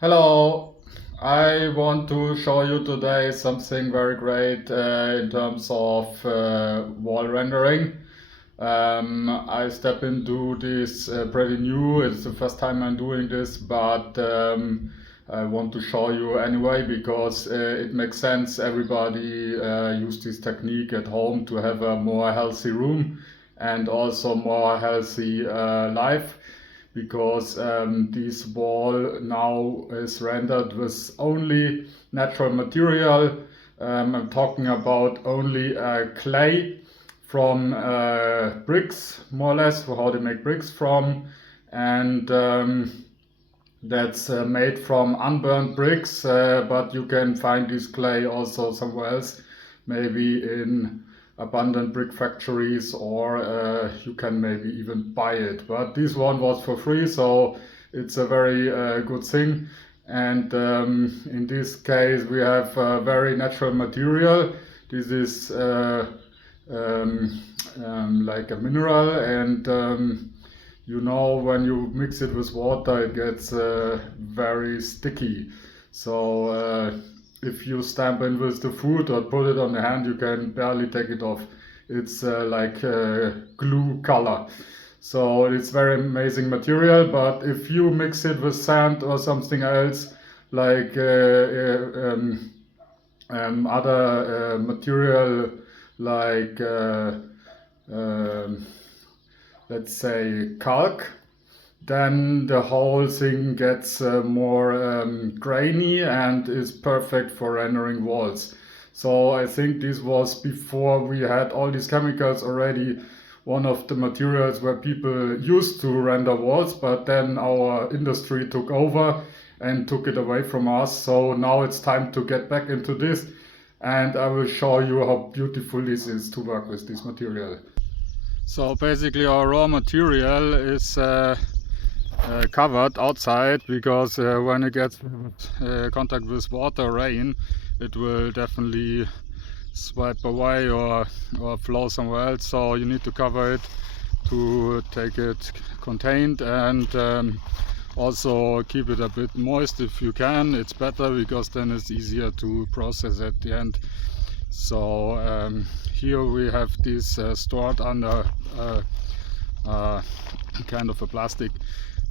Hello, I want to show you today something very great in terms of wall rendering. I step into this pretty new, it's the first time I'm doing this, but I want to show you anyway because it makes sense. Everybody use this technique at home to have a more healthy room and also more healthy life because this wall now is rendered with only natural material. I'm talking about only clay from bricks, more or less, for how they make bricks from, and that's made from unburned bricks, but you can find this clay also somewhere else, maybe in abundant brick factories, or you can maybe even buy it. But this one was for free, so it's a very good thing. And in this case, we have a very natural material. This is like a mineral, and you know, when you mix it with water, it gets very sticky. So if you stamp in with the food or put it on the hand, you can barely take it off. It's like glue color. So it's very amazing material, but if you mix it with sand or something else, like other material, like um, let's say calc, then the whole thing gets more grainy and is perfect for rendering walls. So I think this was before we had all these chemicals already one of the materials where people used to render walls, but then our industry took over and took it away from us. So now it's time to get back into this, and I will show you how beautiful this is to work with this material. So basically our raw material is covered outside because when it gets contact with water, rain, it will definitely swipe away or flow somewhere else. So you need to cover it to take it contained, and also keep it a bit moist if you can. It's better because then it's easier to process at the end. So here we have this stored under kind of a plastic,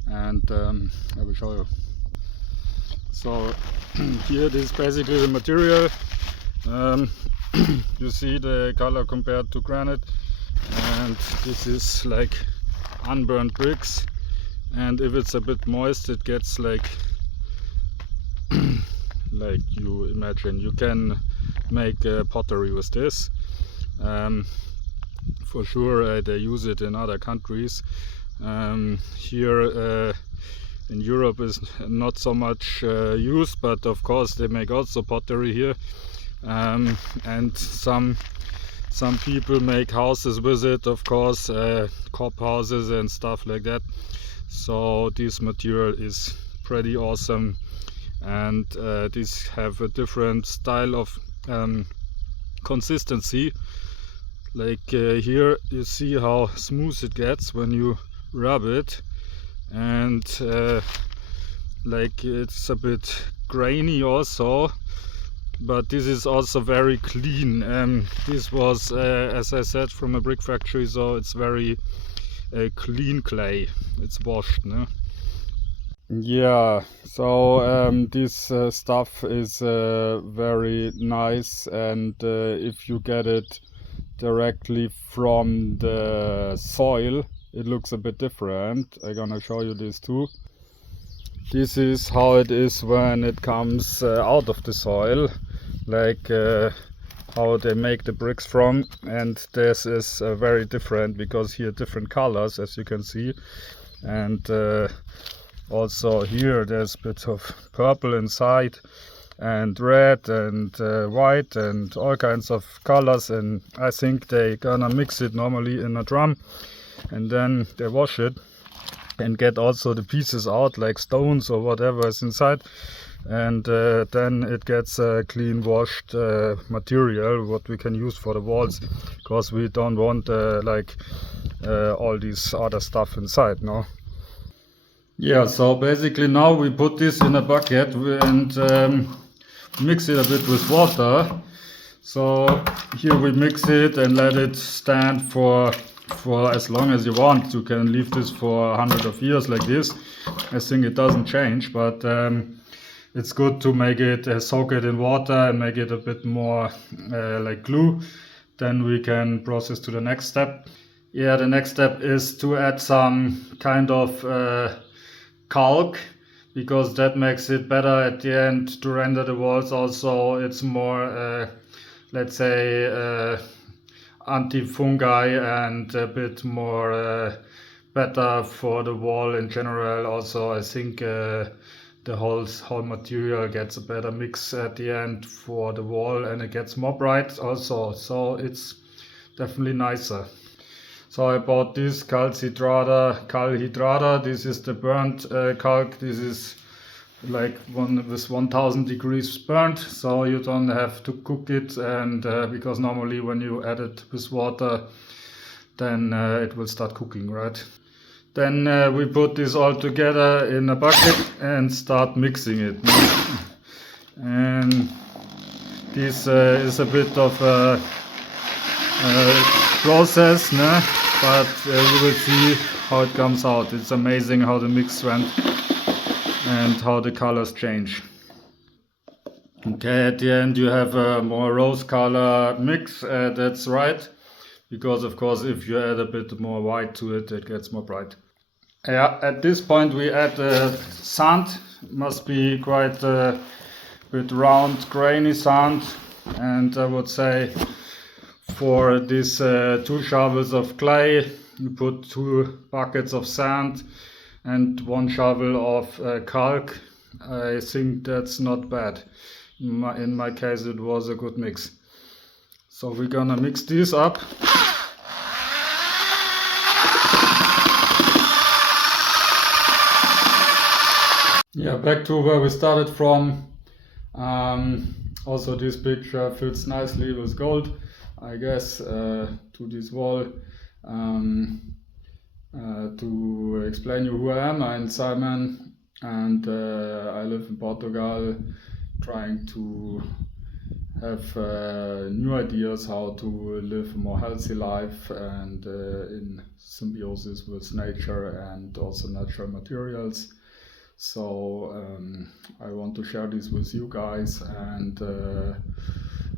and I will show you. So here this is basically the material. You see the color compared to granite, and this is like unburned bricks, and if it's a bit moist it gets like like you imagine. You can make pottery with this. For sure they use it in other countries. Here in Europe is not so much used, but of course they make also pottery here, and some people make houses with it, of course, cop houses and stuff like that. So this material is pretty awesome, and these have a different style of consistency. Like here you see how smooth it gets when you rub it, and like it's a bit grainy also, but this is also very clean. This was as I said, from a brick factory, so it's very clean clay. It's washed, no? Yeah, so this stuff is very nice, and if you get it directly from the soil, it looks a bit different. I'm gonna show you this too. This is how it is when it comes out of the soil, like how they make the bricks from, and this is very different because here different colors, as you can see, and also here there's a bit of purple inside, and red, and white, and all kinds of colors. And I think they gonna mix it normally in a drum, and then they wash it and get also the pieces out, like stones or whatever is inside, and then it gets a clean washed material what we can use for the walls, because we don't want like all these other stuff inside, no? Yeah, so basically now we put this in a bucket and mix it a bit with water. So here we mix it and let it stand for as long as you want. You can leave this for hundreds of years like this. I think it doesn't change, but it's good to make it soak it in water and make it a bit more like glue. Then we can process to the next step. Yeah, the next step is to add some kind of calc, because that makes it better at the end to render the walls. Also, it's more let's say anti-fungi and a bit more better for the wall in general. Also, I think the whole material gets a better mix at the end for the wall, and it gets more bright also, so it's definitely nicer. So I bought this Cal Hydrata. This is the burnt calc. This is like with 1000 degrees burnt, so you don't have to cook it, and because normally when you add it with water, then it will start cooking, right? Then we put this all together in a bucket and start mixing it. And this is a bit of a process, but you will see how it comes out. It's amazing how the mix went and how the colors change. Okay, at the end you have a more rose color mix, that's right, because of course if you add a bit more white to it, it gets more bright. Yeah, at this point we add sand. Must be quite a bit round, grainy sand, and I would say for these 2 shovels of clay, you put 2 buckets of sand and 1 shovel of calc. I think that's not bad. In my case, it was a good mix. So we're gonna mix this up. Yeah, back to where we started from. Also, this picture fits nicely with gold, I guess, to this wall. To explain you who I am, I'm Simon, and I live in Portugal, trying to have new ideas how to live a more healthy life and in symbiosis with nature and also natural materials. So I want to share this with you guys, and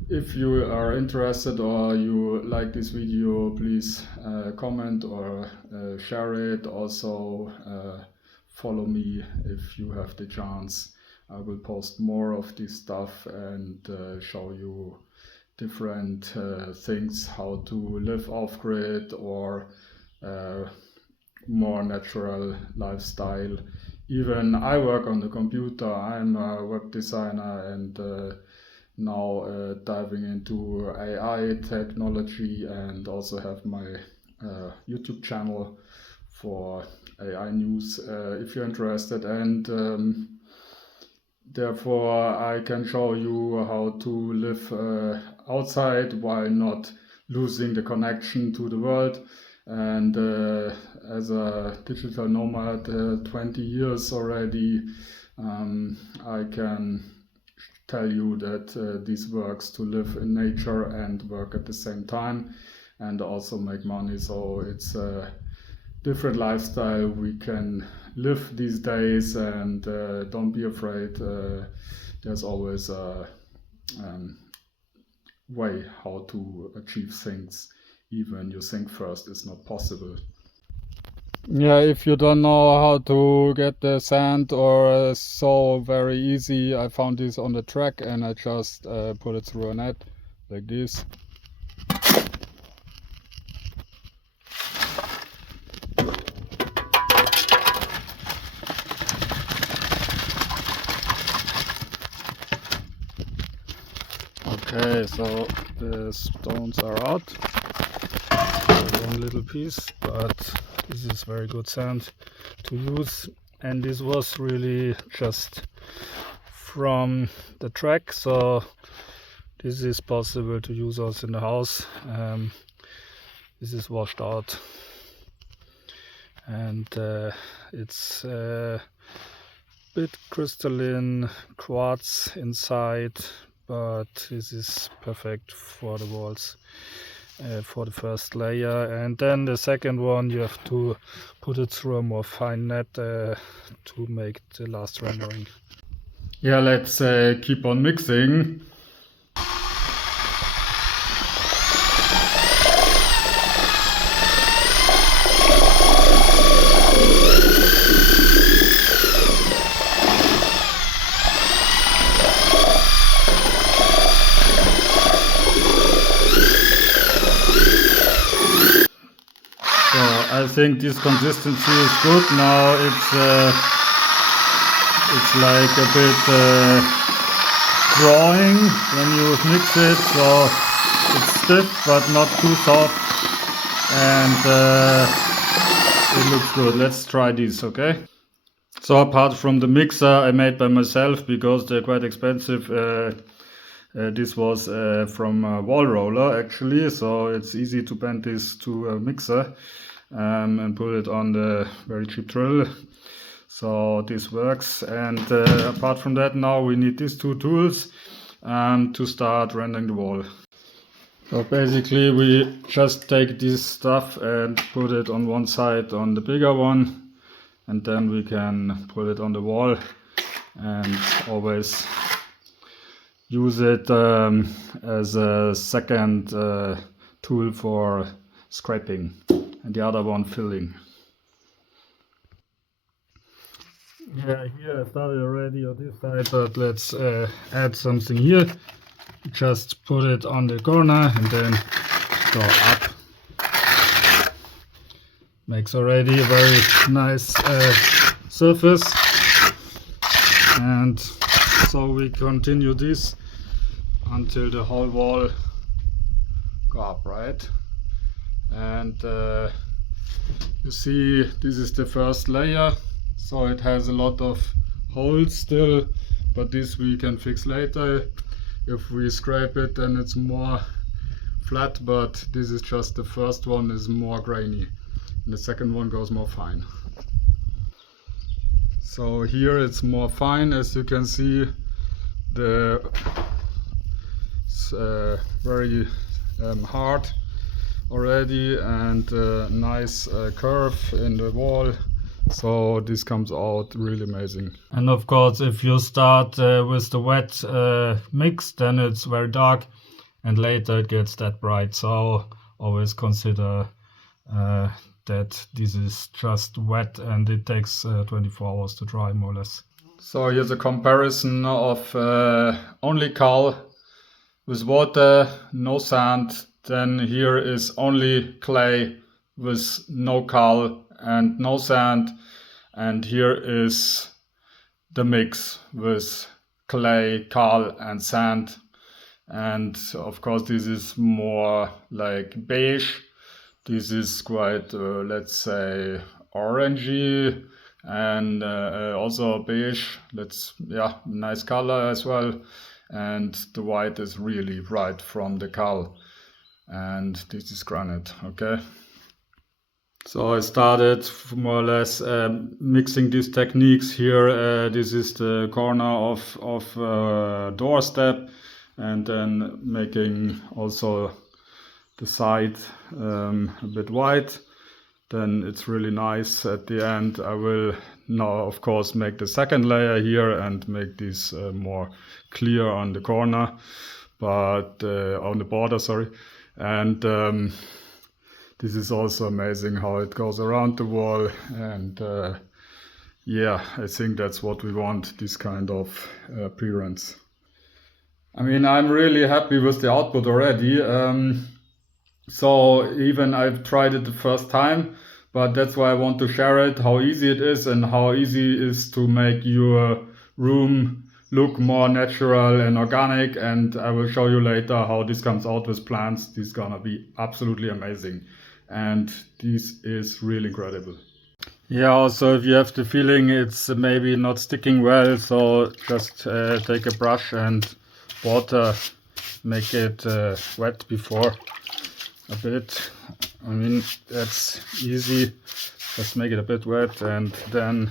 if you are interested or you like this video, please comment or share it. Also follow me if you have the chance. I will post more of this stuff and show you different things, how to live off-grid or more natural lifestyle. Even I work on the computer. I'm a web designer and now diving into AI technology, and also have my YouTube channel for AI news if you're interested. And therefore I can show you how to live outside while not losing the connection to the world. And as a digital nomad, 20 years already, I can tell you that this works to live in nature and work at the same time and also make money. So it's a different lifestyle we can live these days, and don't be afraid. There's always a way how to achieve things. Even you think first it's not possible. Yeah, if you don't know how to get the sand or so very easy, I found this on the track and I just put it through a net like this. Okay, so the stones are out. One little piece, but this is very good sand to use, and this was really just from the track, so this is possible to use also in the house. This is washed out, and it's a bit crystalline quartz inside, but this is perfect for the walls. For the first layer, and then the second one you have to put it through a more fine net to make the last rendering. Yeah, let's keep on mixing. I think this consistency is good. Now it's like a bit drawing when you mix it, so it's stiff but not too soft, and it looks good. Let's try this, okay? So apart from the mixer I made by myself because they're quite expensive, this was from a wall roller actually, so it's easy to bend this to a mixer and put it on the very cheap drill. So this works, and apart from that now we need these two tools to start rendering the wall. So basically we just take this stuff and put it on one side on the bigger one, and then we can put it on the wall and always use it as a second tool for scraping, and the other one filling. Yeah, here I started already on this side, but let's add something here. Just put it on the corner and then go up. Makes already a very nice surface, and so we continue this until the whole wall go up, right? And you see this is the first layer, so it has a lot of holes still, but this we can fix later. If we scrape it then it's more flat, but this is just the first one is more grainy and the second one goes more fine. So here it's more fine, as you can see. The very hard already, and nice curve in the wall, so this comes out really amazing. And of course if you start with the wet mix, then it's very dark and later it gets that bright, so always consider that this is just wet and it takes 24 hours to dry more or less. So here's a comparison of only Calk with water, no sand. Then here is only clay with no Calk and no sand, and here is the mix with clay, Calk and sand. And of course this is more like beige. This is quite let's say orangey, and also beige. Nice color as well. And the white is really bright from the Calk, and this is granite, okay? So I started more or less mixing these techniques here. This is the corner of doorstep, and then making also the side a bit white. Then it's really nice at the end. I will now of course make the second layer here and make this more clear on the corner, but on the border, sorry. And this is also amazing how it goes around the wall, and yeah, I think that's what we want, this kind of appearance. I mean, I'm really happy with the output already. So even I've tried it the first time, but that's why I want to share it, how easy it is and how easy it is to make your room look more natural and organic. And I will show you later how this comes out with plants. This is gonna be absolutely amazing, and this is really incredible. Yeah, also if you have the feeling it's maybe not sticking well, so just take a brush and water, make it wet before a bit. I mean, that's easy, Just make it a bit wet, and then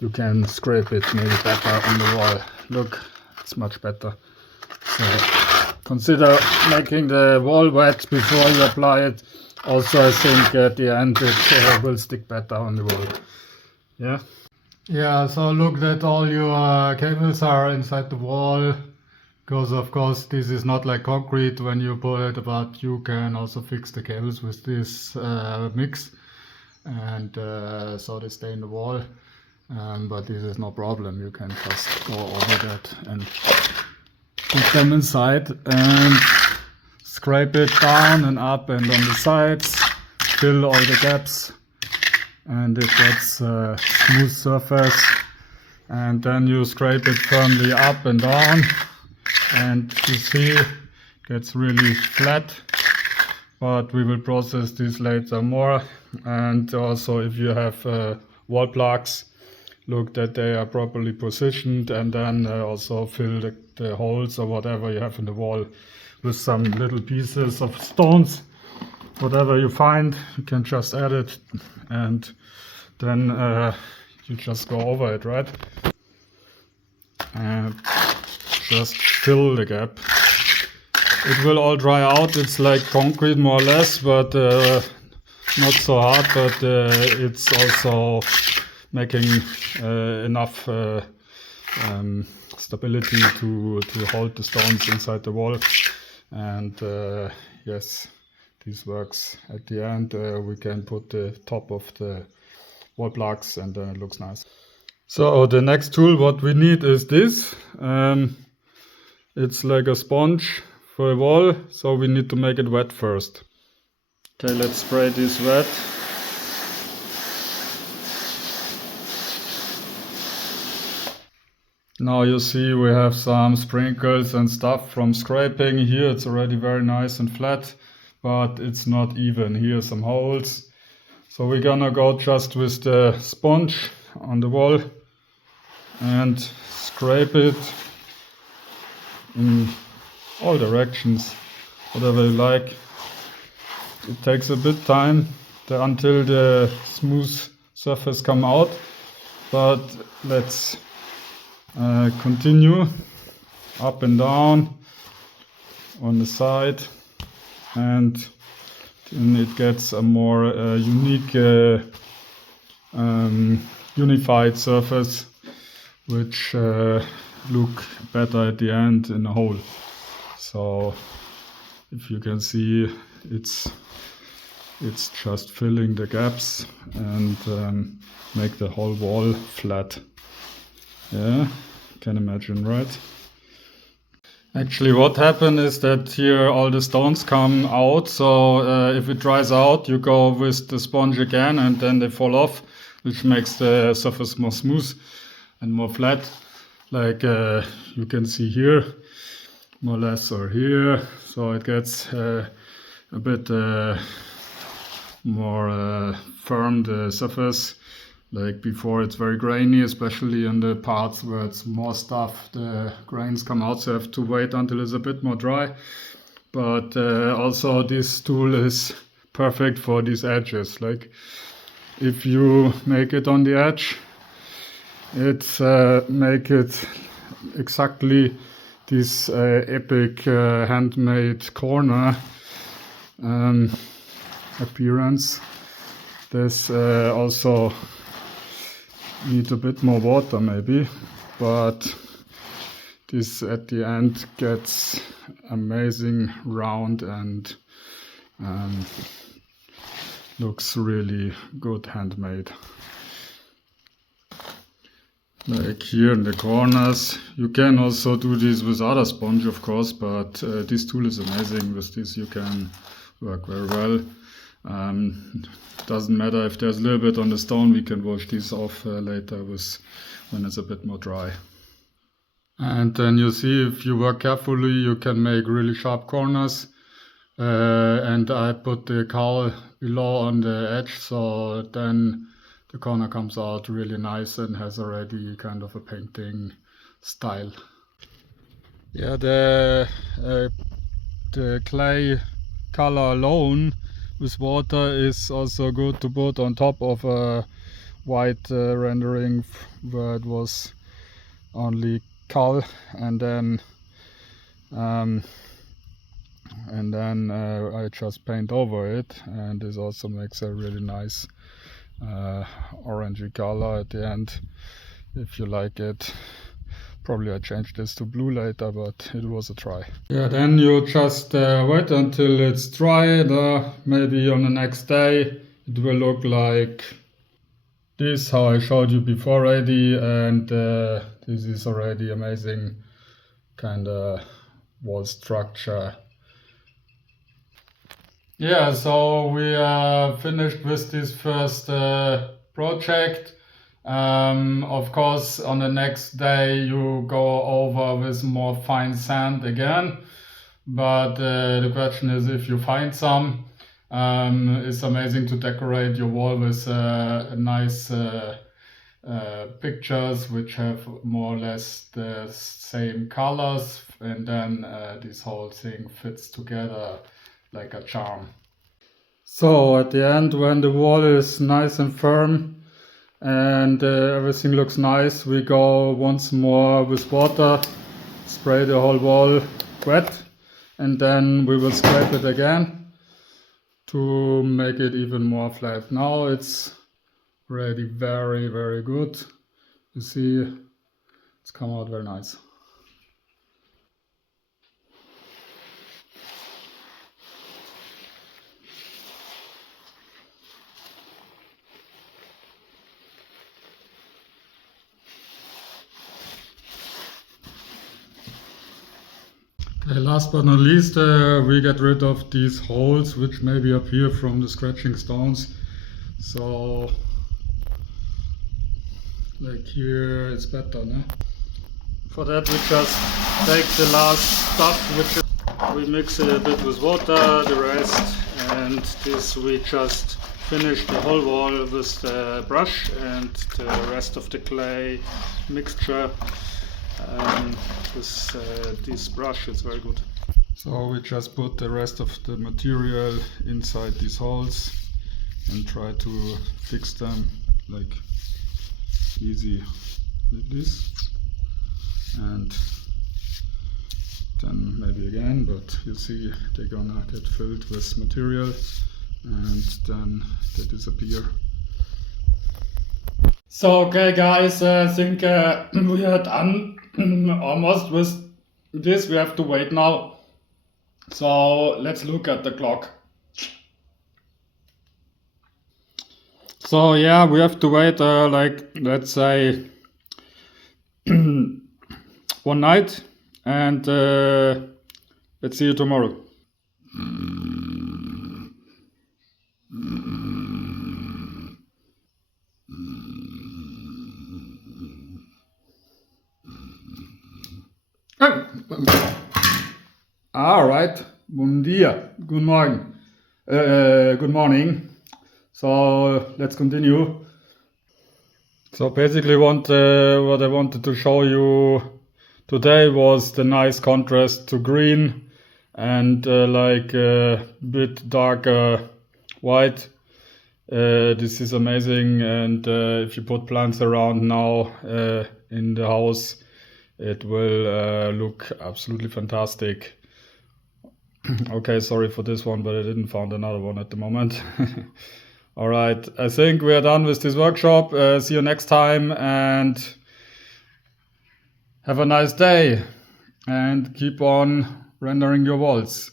you can scrape it maybe better on the wall. Look, it's much better. So consider making the wall wet before you apply it. Also, I think at the end it will stick better on the wall. Yeah. Yeah, so look that all your cables are inside the wall, because of course this is not like concrete when you pull it, but you can also fix the cables with this mix, and so they stay in the wall. But this is no problem, you can just go over that and put them inside and scrape it down and up and on the sides, fill all the gaps, and it gets a smooth surface. And then you scrape it firmly up and down, and you see it gets really flat. But we will process this later more. And also, if you have wall plugs, look that they are properly positioned, and then also fill the holes or whatever you have in the wall with some little pieces of stones. Whatever you find, you can just add it, and then you just go over it, right? And just fill the gap. It will all dry out. It's like concrete more or less, but not so hard, but it's also making enough stability to hold the stones inside the wall. And yes, this works. At the end we can put the top of the wall plugs, and then it looks nice. So the next tool what we need is this. It's like a sponge for a wall, so we need to make it wet first. Okay, let's spray this wet. Now you see we have some sprinkles and stuff from scraping. Here it's already very nice and flat, but it's not even. Here are some holes. So we're gonna go just with the sponge on the wall and scrape it in all directions, whatever you like. It takes a bit time until the smooth surface come out, but let's continue up and down on the side, and then it gets a more unique unified surface, which look better at the end in a whole. So if you can see, it's just filling the gaps and make the whole wall flat. Yeah, can imagine, right? Actually, what happened is that here all the stones come out, so if it dries out, you go with the sponge again, and then they fall off, which makes the surface more smooth and more flat, like you can see here, more or less, or here. So it gets a bit more firm, the surface. Like before, it's very grainy, especially in the parts where it's more stuff. The grains come out, so you have to wait until it's a bit more dry. But also this tool is perfect for these edges. Like if you make it on the edge, it's make it exactly this epic handmade corner appearance. This also need a bit more water maybe, but this at the end gets amazing round and looks really good handmade. Like here in the corners, you can also do this with other sponge, of course, but this tool is amazing. With this you can work very well. Doesn't matter if there's a little bit on the stone, we can wash this off later when it's a bit more dry. And then you see, if you work carefully, you can make really sharp corners. And I put the cowl below on the edge, so then the corner comes out really nice and has already kind of a painting style. Yeah, the clay color alone with water is also good to put on top of a white rendering where it was only Calk, and then I just paint over it, and this also makes a really nice orangey color at the end. If you like it, probably I changed this to blue later, but it was a try. Yeah, then you just wait until it's dry. Maybe on the next day it will look like this, how I showed you before already, and this is already amazing kind of wall structure. Yeah, so we are finished with this first project. Of course, on the next day you go over with more fine sand again, but the question is if you find some. It's amazing to decorate your wall with nice pictures which have more or less the same colors, and then this whole thing fits together like a charm. So at the end, when the wall is nice and firm and everything looks nice, we go once more with water, spray the whole wall wet, and then we will scrape it again to make it even more flat. Now it's already very, very good. You see, it's come out very nice. Okay, last but not least, we get rid of these holes which maybe appear from the scratching stones. So, like here, it's better, no? For that, we just take the last stuff, which we mix it a bit with water, the rest, and this we just finish the whole wall with the brush and the rest of the clay mixture. With this brush, it's very good. So we just put the rest of the material inside these holes and try to fix them like easy like this, and then maybe again, but you see they're gonna get filled with material and then they disappear. So okay guys, I think we are done almost with this. We have to wait now, so let's look at the clock. So yeah, we have to wait like, let's say, one night, and let's see you tomorrow. All right. Bom dia. Good morning. Good morning. So let's continue. So basically, what I wanted to show you today was the nice contrast to green and like a bit darker white. This is amazing, and if you put plants around now in the house, it will look absolutely fantastic. Okay, sorry for this one, but I didn't find another one at the moment. All right, I think we are done with this workshop. See you next time, and have a nice day, and keep on rendering your walls.